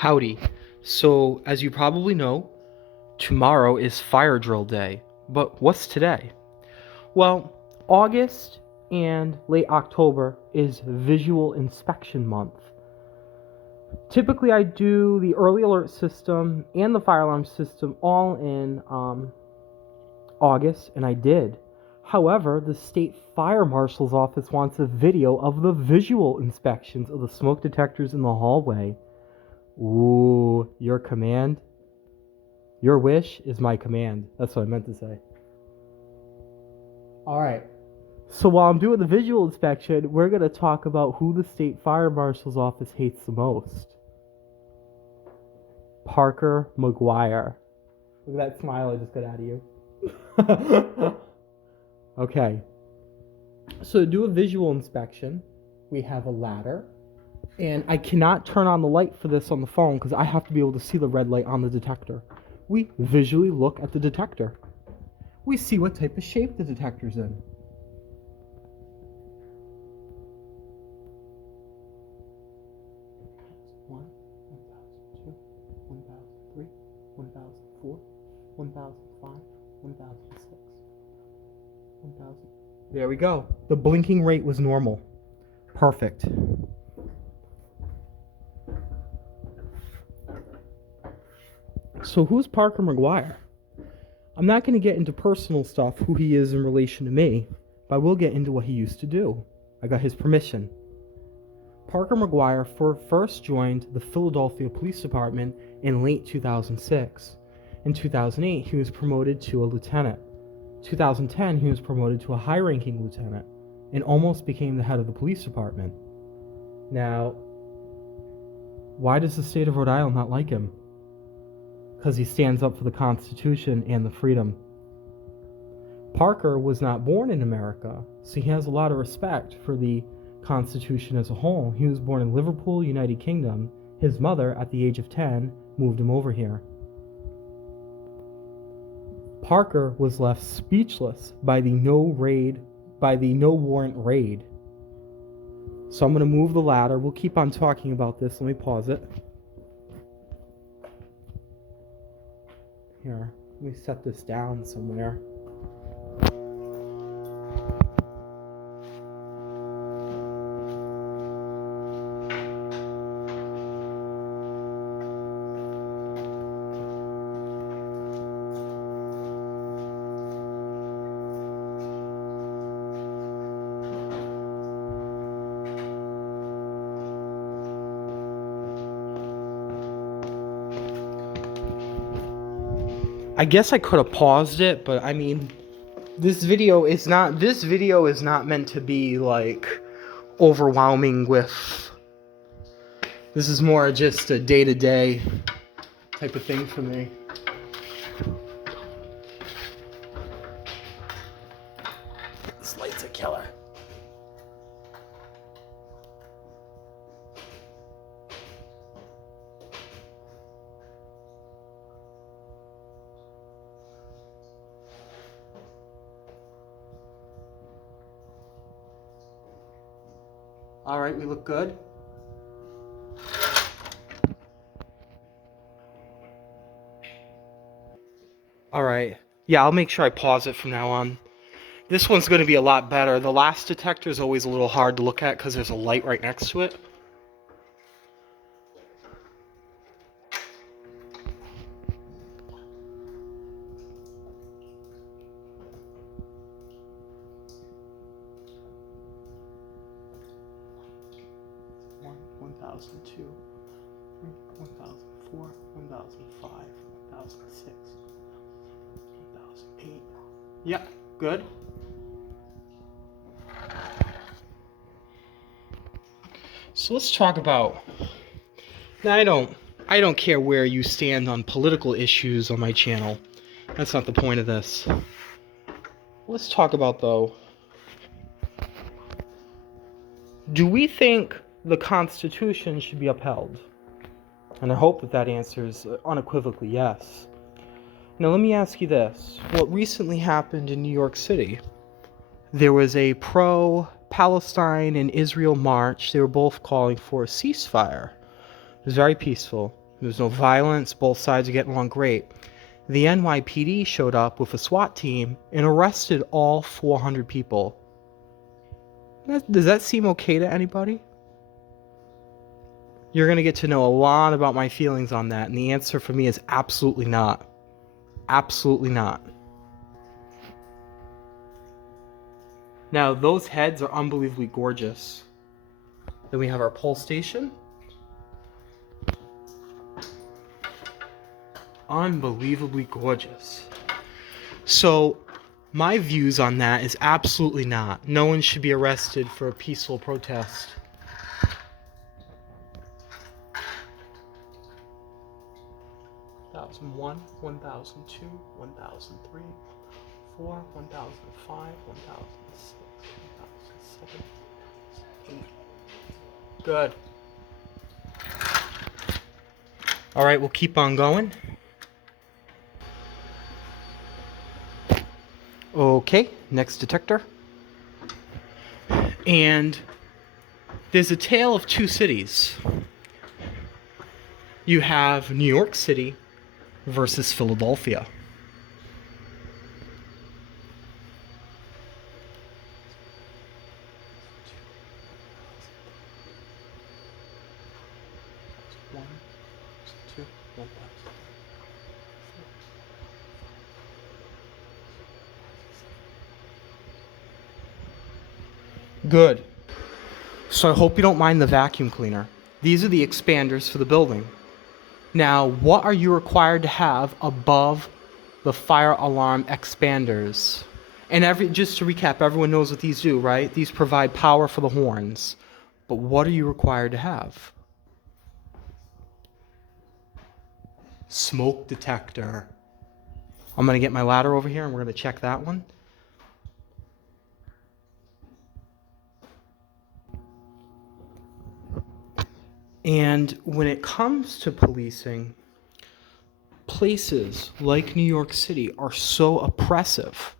Howdy. So, as you probably know, tomorrow is fire drill day. But what's today? Well, August and late October is visual inspection month. Typically, I do the early alert system and the fire alarm system all in August, and I did. However, the state fire marshal's office wants a video of the visual inspections of the smoke detectors in the hallway. Ooh, your command? Your wish is my command. That's what I meant to say. Alright. So while I'm doing the visual inspection, we're going to talk about who the state fire marshal's office hates the most. Parker McGuire. Look at that smile I just got out of you. Okay. So to do a visual inspection, we have a ladder. And I cannot turn on the light for this on the phone because I have to be able to see the red light on the detector. We visually look at the detector. We see what type of shape the detector's in. One, 1,002, 1,003, 1,004, 1,005, 1,006, 1,000. There we go. The blinking rate was normal. Perfect. So who's Parker McGuire? I'm not going to get into personal stuff, who he is in relation to me, but I will get into what he used to do. I got his permission. Parker McGuire first joined the Philadelphia Police Department in late 2006. In 2008, he was promoted to a lieutenant. 2010, he was promoted to a high-ranking lieutenant and almost became the head of the police department. Now, why does the state of Rhode Island not like him? Because he stands up for the Constitution and the freedom. Parker was not born in America, so he has a lot of respect for the Constitution as a whole. He was born in Liverpool, United Kingdom. His mother, at the age of 10, moved him over here. Parker was left speechless by the no warrant raid. So I'm going to move the ladder. We'll keep on talking about this. Let me pause it. Here, let me set this down somewhere. I guess I could have paused it, but I mean, this video is not meant to be like overwhelming with. This is more just a day-to-day type of thing for me. This light's a killer. All right, we look good. All right. Yeah, I'll make sure I pause it from now on. This one's going to be a lot better. The last detector is always a little hard to look at because there's a light right next to it. One, 1,002, 1,004, 1,005, 1,006, 1,008. Yeah, good. So let's talk about. Now I don't care where you stand on political issues on my channel. That's not the point of this. Let's talk about though. Do we think the Constitution should be upheld? And I hope that answer is unequivocally yes. Now let me ask you this. What recently happened in New York City? There was a pro-Palestine and Israel march. They were both calling for a ceasefire. It was very peaceful. There's no violence. Both sides are getting along great. The NYPD showed up with a SWAT team and arrested all 400 people. Does that seem okay to anybody? You're going to get to know a lot about my feelings on that, and the answer for me is absolutely not. Absolutely not. Now, those heads are unbelievably gorgeous. Then we have our pole station. Unbelievably gorgeous. So, my views on that is absolutely not. No one should be arrested for a peaceful protest. (1001), (1002), (1003), (4), (1005), (1006), (1007), (8). Good. All right, we'll keep on going. Okay, next detector. And there's a tale of two cities. You have New York City versus Philadelphia. One, two, 1,000. Good. So I hope you don't mind the vacuum cleaner. These are the expanders for the building. Now, what are you required to have above the fire alarm expanders? And just to recap, everyone knows what these do, right? These provide power for the horns. But what are you required to have? Smoke detector. I'm going to get my ladder over here and we're going to check that one. And when it comes to policing, places like New York City are so oppressive.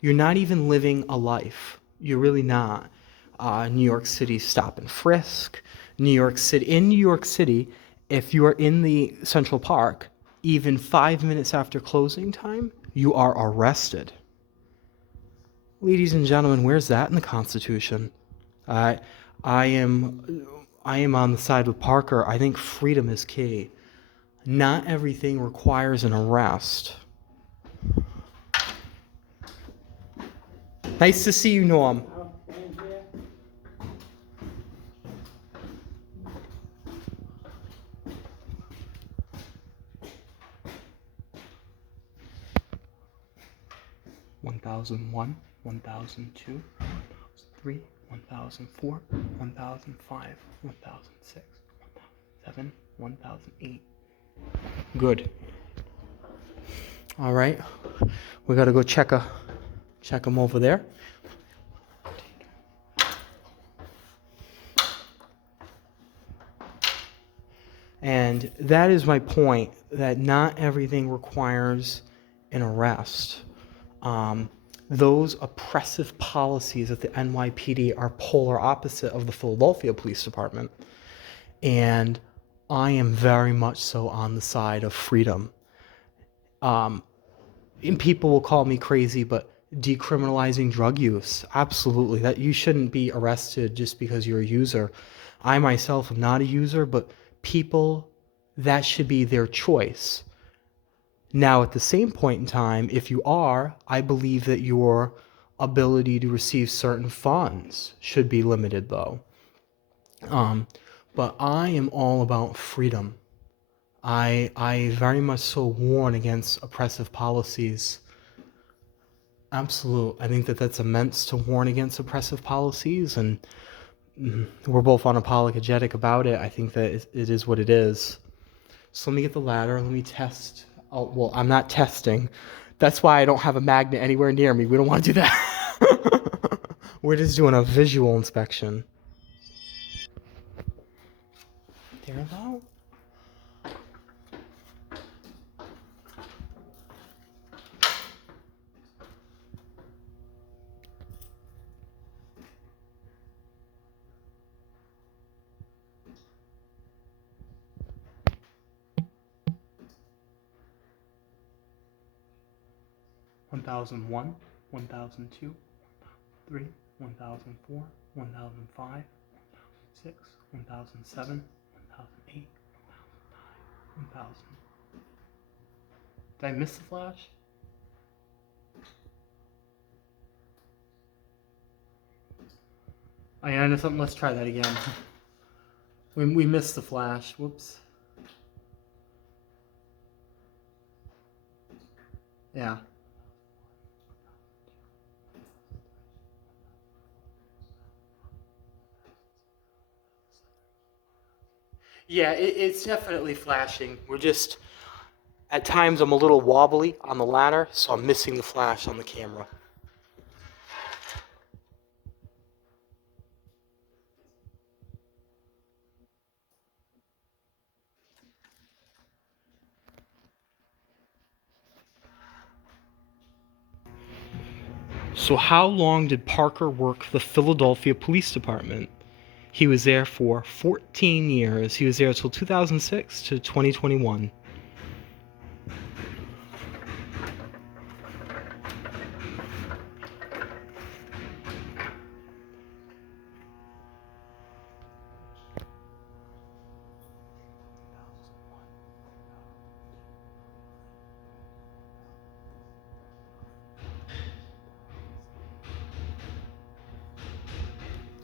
You're not even living a life. You're really not. New York City stop and frisk. In New York City, if you are in the Central Park, even 5 minutes after closing time, you are arrested. Ladies and gentlemen, where's that in the Constitution? I am on the side with Parker. I think freedom is key. Not everything requires an arrest. Nice to see you, Norm. (1001), (1002), (1003), (1004), (1005), (1006), (1007), (1008). Good. All right. We got to go check them over there. And that is my point, that not everything requires an arrest. Those oppressive policies at the NYPD are polar opposite of the Philadelphia Police Department. And I am very much so on the side of freedom. And people will call me crazy, but decriminalizing drug use, absolutely. That you shouldn't be arrested just because you're a user. I myself am not a user, but people, that should be their choice. Now, at the same point in time, if you are, I believe that your ability to receive certain funds should be limited, though. But I am all about freedom. I very much so warn against oppressive policies. Absolute. I think that that's immense to warn against oppressive policies, and we're both unapologetic about it. I think that it is what it is. So let me get the ladder. Let me test. Oh, well, I'm not testing. That's why I don't have a magnet anywhere near me. We don't want to do that. We're just doing a visual inspection. There though. 1001, 1002, 3, 1004, 1005, 6, 1007, 1008, 1000. Did I miss the flash? Oh yeah, I know something. Let's try that again. We missed the flash. Whoops. Yeah. Yeah, it's definitely flashing. We're just, at times I'm a little wobbly on the ladder, so I'm missing the flash on the camera. So how long did Parker work for the Philadelphia Police Department? He was there for 14 years. He was there until 2006 to 2021.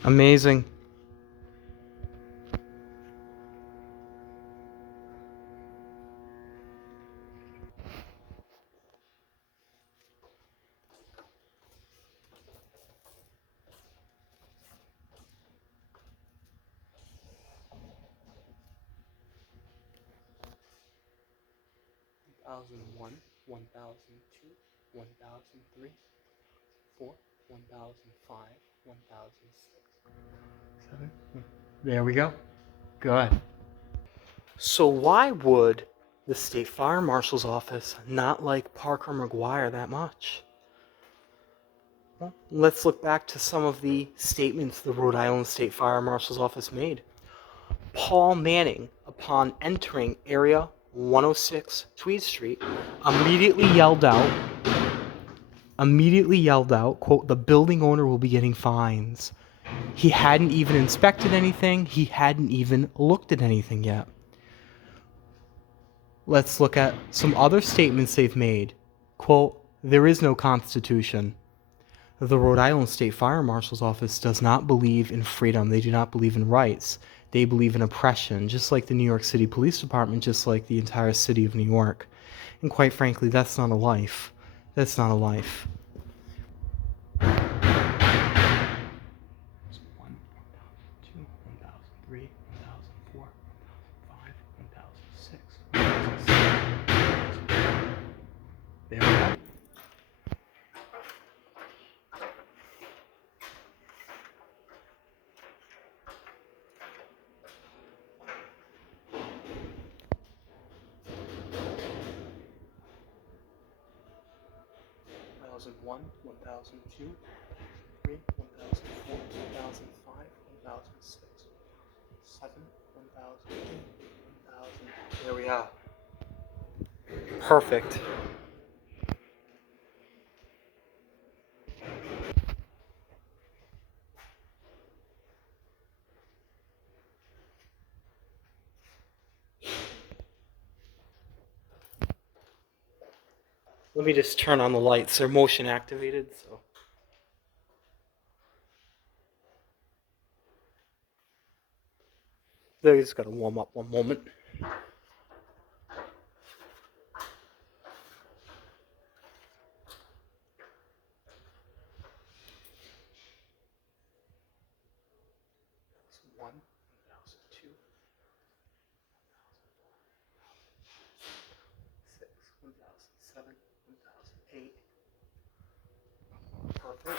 Amazing. One thousand one, 1002, 1003, 4, 1005, 1006, 7. There we go. Good. So why would the State Fire Marshal's office not like Parker McGuire that much? Well, let's look back to some of the statements the Rhode Island State Fire Marshal's office made. Paul Manning, upon entering area 106 Tweed Street, immediately yelled out, quote, "The building owner will be getting fines." He hadn't even inspected anything. He hadn't even looked at anything yet. Let's look at some other statements they've made. Quote, "There is no constitution." The Rhode Island State Fire Marshal's office does not believe in freedom. They do not believe in rights. They believe in oppression, just like the New York City Police Department, just like the entire city of New York. And quite frankly, that's not a life. That's not a life. 1, 2, 1003, 1004, 1005, 1006, 1007. There we go. One, 1002, 3, 1004, 1005, 1006, 7, 1008, 1000. There we are. Perfect. Let me just turn on the lights. They're motion activated, so. They just gotta warm up one moment. One, 1002, 1006, 1007, 1008. Perfect.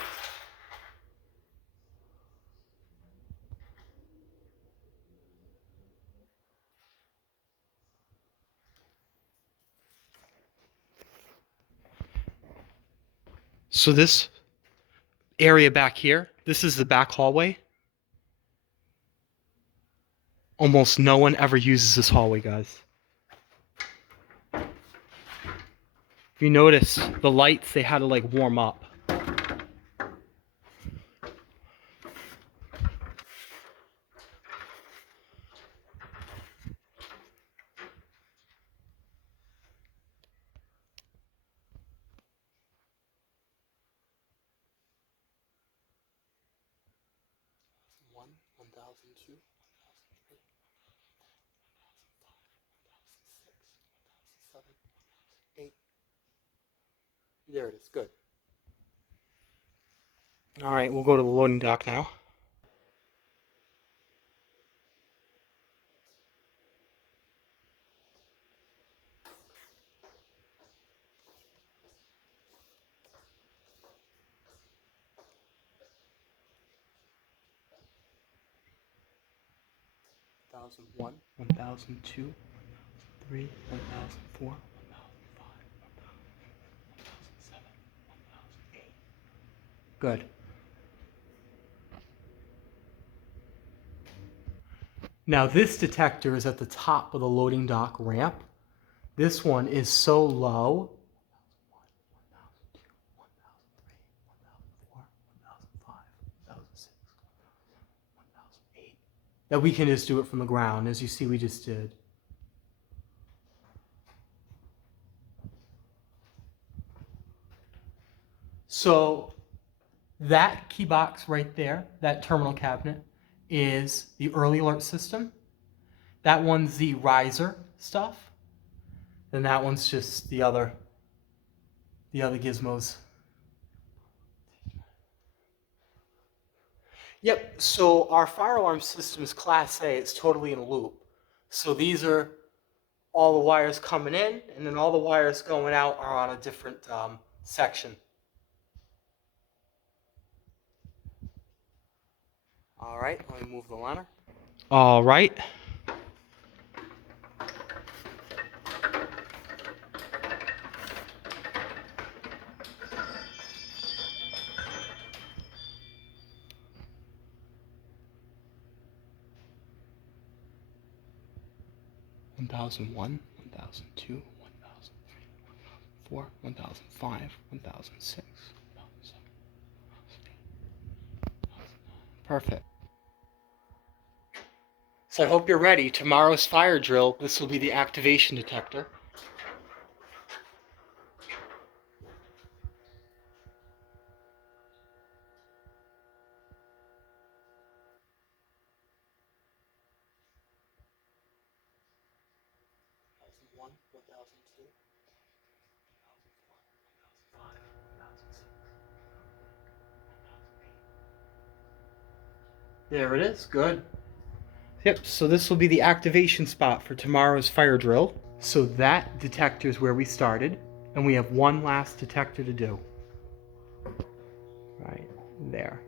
So this area back here, this is the back hallway. Almost no one ever uses this hallway, guys. If you notice, the lights, they had to like warm up. One, 1002, 1003, 1006, 1007, 1008. There it is. Good. All right, we'll go to the loading dock now. One 1001, 1002, 1003, 1004, 1005, 1007, 1008. Good. Now this detector is at the top of the loading dock ramp. This one is so low. 1001, 1002, 1003, 1004, 1005, 1006, 1008. That we can just do it from the ground, as you see we just did. So that key box right there, that terminal cabinet, is the early alert system. That one's the riser stuff. And that one's just the other gizmos. Yep, so our fire alarm system is Class A. It's totally in a loop. So these are all the wires coming in, and then all the wires going out are on a different section. All right, let me move the ladder. All right. One 1001, 1002, 1003, 1004, 1005, 1006, 1007, 1008. Perfect. So I hope you're ready. Tomorrow's fire drill, this will be the activation detector. There it is. Good. Yep, so this will be the activation spot for tomorrow's fire drill. So that detector is where we started, and we have one last detector to do. Right there.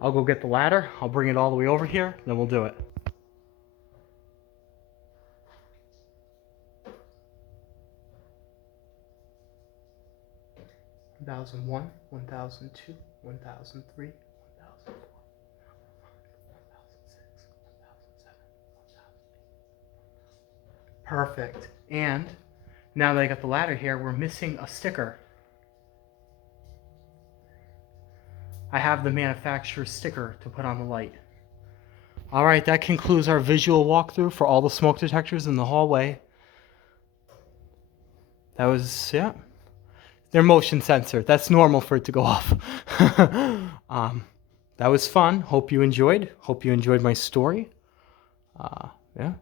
I'll go get the ladder, I'll bring it all the way over here, then we'll do it. One 1001, 1002, 1003, 1004, 1006, 1007, 1008. Perfect. And now that I got the ladder here, we're missing a sticker. I have the manufacturer's sticker to put on the light. All right, that concludes our visual walkthrough for all the smoke detectors in the hallway. That was, yeah. They're motion sensor. That's normal for it to go off. That was fun. Hope you enjoyed. Hope you enjoyed my story. Yeah.